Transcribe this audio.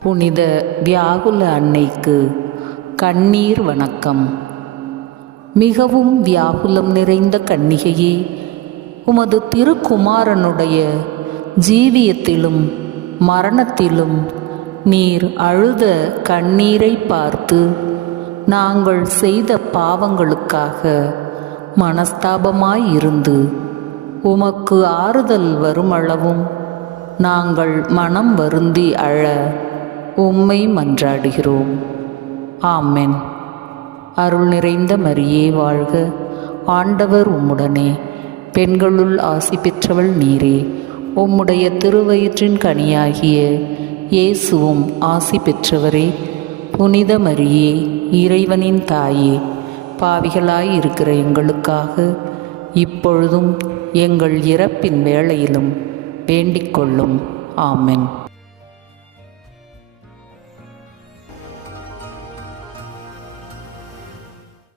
புனித வியாகுல அன்னைக்கு கண்ணீர் வணக்கம். மிகவும் வியாகுலம் நிறைந்த கன்னிகையே, உமது திருக்குமாரனுடைய ஜீவியத்திலும் மரணத்திலும் நீர் அழுத கண்ணீரை பார்த்து நாங்கள் செய்த பாவங்களுக்காக மனஸ்தாபமாயிருந்து உமக்கு ஆறுதல் வருமளவும் நாங்கள் மனம் வருந்தி அழ உம்மை மன்றாடுகிறோம். ஆமென். அருள் நிறைந்த மரியே வாழ்க, ஆண்டவர் உம்முடனே, பெண்களுள் ஆசி பெற்றவள் நீரே. உம்முடைய திருவயிற்றின் கனியாகிய இயேசுவும் ஆசி பெற்றவரே. புனித மரியே, இறைவனின் தாயே, பாவிகளாயிருக்கிற எங்களுக்காக இப்பொழுதும் எங்கள் இறப்பின் வேளையிலும் வேண்டிக் கொள்ளும். ஆமென்.